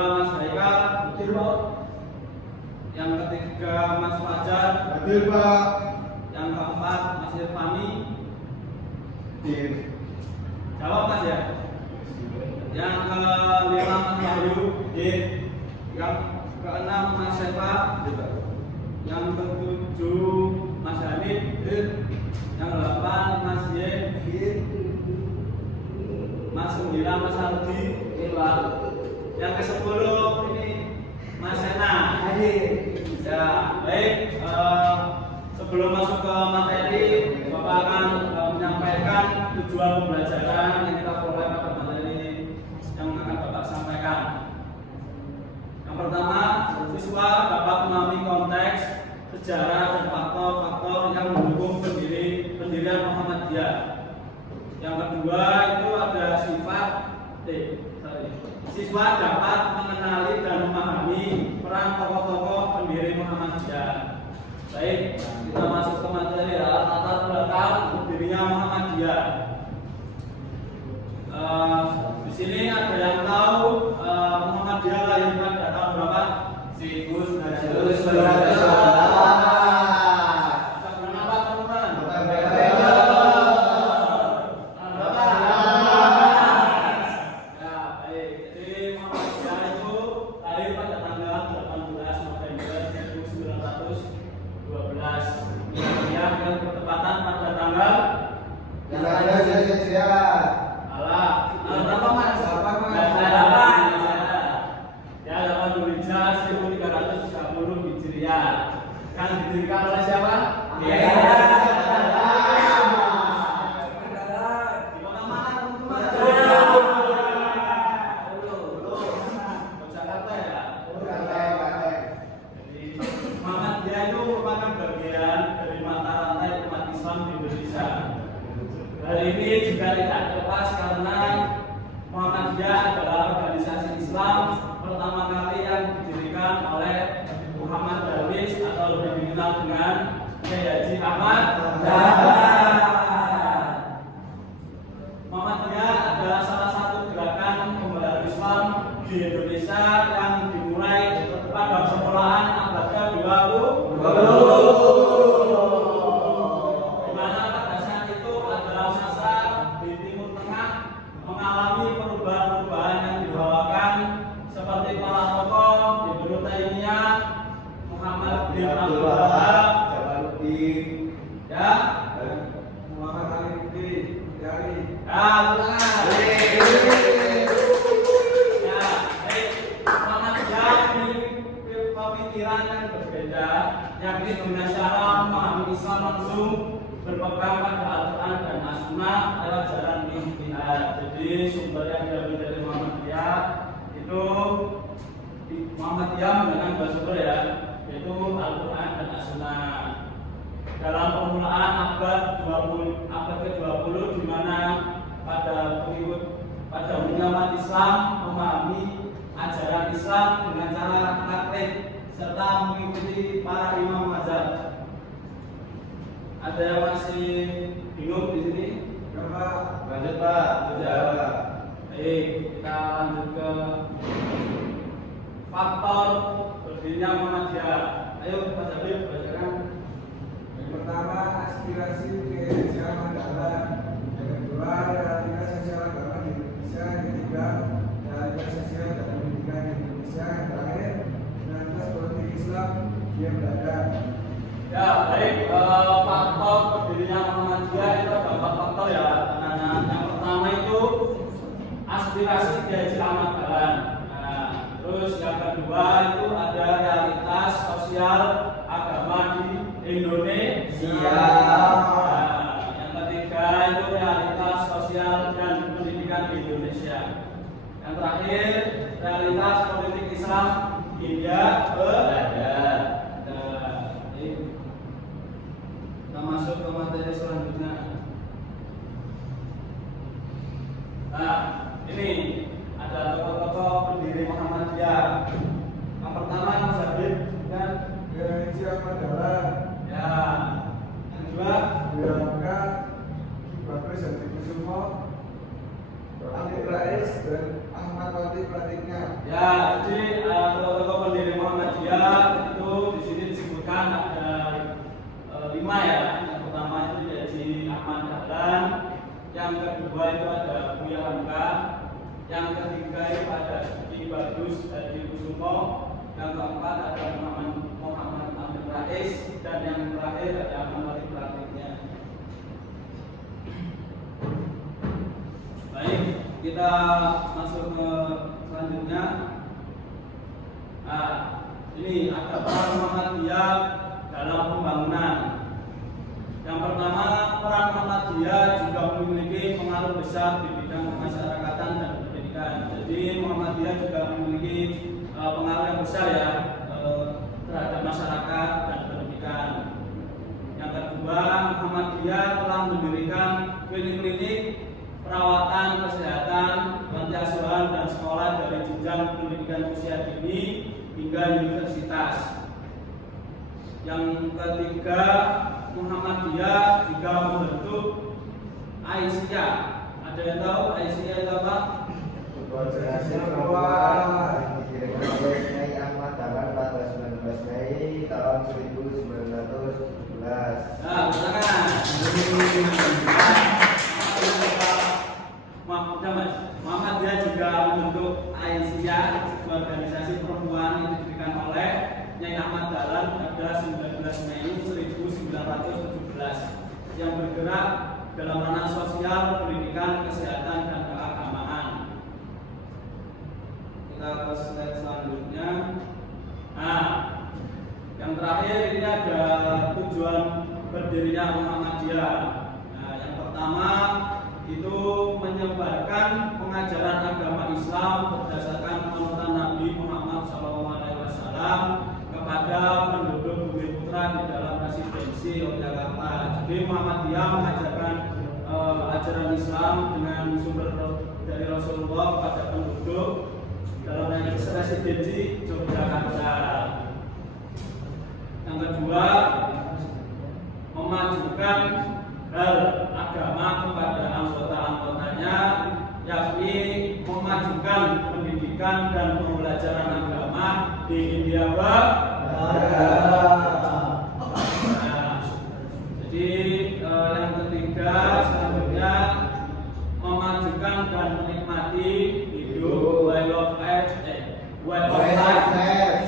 Mas Haikal. Betul, Pak. Yang ketiga Mas Fajar. Betul, Pak. Yang keempat Mas Irfani. Betul. Jawab Mas ya. Yang kelima Mas Wahyu. Yang keenam Mas Sefa. Yang ketujuh Mas Hanif. Yang delapan Mas Ye. Mas 9 Mas Ardi. Yang ke-10 ini Mas Sena. Ya, baik. Sebelum masuk ke materi, Bapak akan menyampaikan tujuan pembelajaran yang kita peroleh pada materi yang akan Bapak sampaikan. Yang pertama, siswa dapat memahami konteks, sejarah dan faktor-faktor yang mendukung pendirian Muhammadiyah. Yang kedua itu ada siswa dapat mengenali dan memahami peran tokoh-tokoh pendiri Muhammadiyah. Baik, kita masuk ke materi ya, latar belakang berdirinya Muhammadiyah. Di sini ada yang tahu Muhammadiyah lahir pada tahun berapa? 1998. Kan didirikan oleh siapa? Di mana teman-teman? Jakarta ya. Jadi Muhammadiyah itu merupakan bagian dari mata rantai umat Islam di Indonesia. Hal ini juga tidak terlepas karena Muhammadiyah adalah organisasi Islam pertama kali yang didirikan oleh Muhammad Darwis atau lebih dikenal dengan Kiai Haji Ahmad Dahlan. Muhammadiyah adalah salah satu gerakan pembela Islam di Indonesia yang dimulai pada permulaan abad ke-20. Di mana pada saat itu adalah masa di Timur Tengah mengalami perubahan-perubahan yang dibawakan seperti para tokoh Ibnu Taimiyah, Muhammad bin Abdul Wahab, ya, Muhammad Ali dari Muhammadiyah memiliki pemikiran yang berbeda, yakni dengan cara memahami Islam langsung berpegang pada Al-Quran dan As-Sunnah lewat jalan ijtihad. Jadi sumber yang diambil dari Muhammadiyah itu Muhammadiyah menggunakan dua sumber ya, yaitu Al-Quran dan As-Sunnah. Dalam permulaan abad ke-20 di mana pada umumnya umat Islam memahami ajaran Islam dengan cara praktik serta mengikuti para imam mazhab. Ada yang masih bingung di sini? Lanjut Pak. Baik, kita lanjut ke faktor berdirinya Muhammadiyah. Ayo Mas Habib bacakan. Yang pertama, aspirasi ke Ahmad Dahlan. Yang kedua, realitas sosial agama di Indonesia. Yang ketiga, realitas sosial dan pendidikan di Indonesia. Yang terakhir, realitas politik Islam di Belanda. Ya, baik. Faktor berdirinya Muhammadiyah itu ada 4 faktor ya. Yang pertama itu aspirasi Kiai Haji Ahmad Dahlan. Terus yang kedua itu ada realitas sosial agama di Indonesia. Yang ketiga itu realitas sosial dan pendidikan di Indonesia. Yang terakhir realitas politik Islam India Belanda. Kita masuk ke materi selanjutnya. Nah, ini ada tokoh-tokoh pendiri Muhammadiyah. Yang pertama Mas Habib dan Kiai Haji Ahmad Dahlan. ya. Yang kedua Buyaka Bakri Hadi Kusumo, Amin Rais dan Ahmad Wati pelatihnya. ya. Jadi 5 ya. Yang pertama itu Haji Ahmad Dahlan, yang kedua itu ada Buya Hamka, yang ketiga itu ada Ki Bagus Hadi Kusumo, yang keempat ada Muhammad Amin Rais, dan yang terakhir ada Ahmad Praktiknya. Baik, kita masuk ke selanjutnya. Nah, ini ada peran Muhammadiyah dalam pembangunan. Yang pertama, peran Muhammadiyah juga memiliki pengaruh besar di bidang kemasyarakatan dan pendidikan. Jadi Muhammadiyah juga memiliki pengaruh yang besar ya terhadap masyarakat dan pendidikan. Yang kedua, Muhammadiyah telah mendirikan klinik-klinik perawatan kesehatan, panti asuhan dan sekolah dari jenjang pendidikan usia dini hingga universitas. Yang ketiga, Muhammadiyah juga membentuk Aisyah. Ada yang tahu Aisyah itu apa? Organisasi perempuan Kiai Ahmad Dahlan pada 19 Mei tahun 1917. Nah, silakan. Muhammadiyah juga membentuk Aisyah, sebuah organisasi perempuan yang didirikan oleh Nyai Ahmad Dahlan pada 19 Mei 1917 yang bergerak dalam ranah sosial, pendidikan, kesehatan, dan keagamaan. Kita ke slide selanjutnya. Nah, yang terakhir ini ada tujuan berdirinya Muhammadiyah. Nah, yang pertama itu menyebarkan pengajaran agama Islam berdasarkan panutan Nabi Muhammad SAW kepada penduduk Bumi Putra di dalam residensi Yogyakarta. Jadi Muhammadiyah mengajarkan ajaran Islam dengan sumber dari Rasulullah kepada penduduk dalam residensi Yogyakarta. Yang kedua, memajukan hal agama kepada anggota-anggotanya, yakni memajukan pendidikan dan pembelajaran agama di India jadi yang ketiga selanjutnya memajukan dan menikmati hidup way of life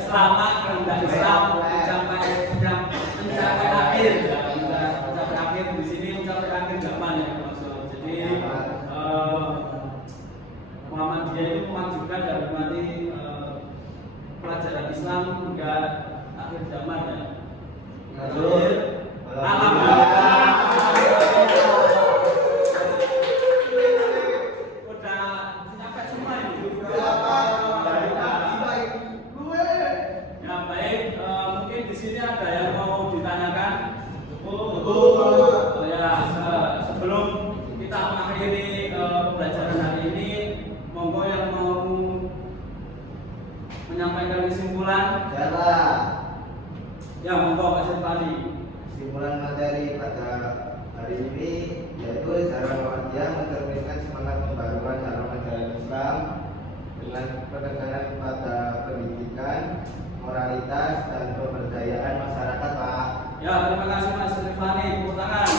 selama kehendak Islam mencapai akhir ya, mencapai akhir di sini mencapai akhir zaman ya maksud. Jadi Muhammadiyah itu memajukan dan menikmati pelajaran Islam hingga akhir zaman ya. Alhamdulillah. Udah sampai semua ini. Ya baik, mungkin di sini ada yang mau ditanyakan. Oh ya, sebelum kita mengakhiri pembelajaran hari ini, monggo yang mau menyampaikan kesimpulan. Ya, monggo Pak Sirpani. Kesimpulan materi pada hari ini yaitu cara Muhammadiyah mencerminkan semangat pembaruan dalam ajaran Islam dengan penekanan pada pendidikan, moralitas, dan pemberdayaan masyarakat, Pak. Ya, terima kasih Mas Sirpani. Tepuk tangan.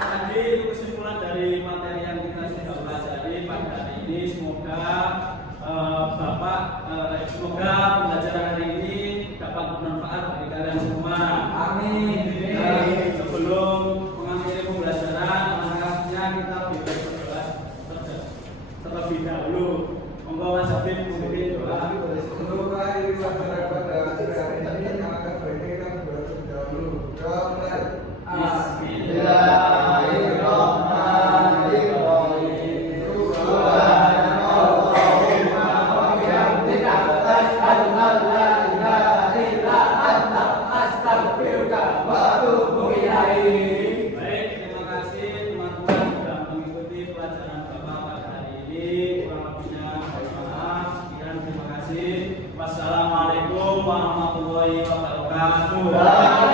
Tadi itu kesimpulan dari materi yang kita sudah pelajari pada hari ini. Semoga semoga pembelajaran hari ini dapat bermanfaat bagi kalian semua. Amin. Sebelum mengakhiri pembelajaran, alangkahnya kita berdoa terlebih dahulu. Monggo Mas Habib memimpin doa. Semoga ini masyarakat pada acara ini akan baiknya kita berdoa terlebih dahulu. Doa mulai. Baik, terima kasih teman-teman sudah mengikuti pelajaran Bapak pada hari ini. Kurang lebihnya mohon maaf. Sekian, terima kasih. Wassalamualaikum warahmatullahi wabarakatuh.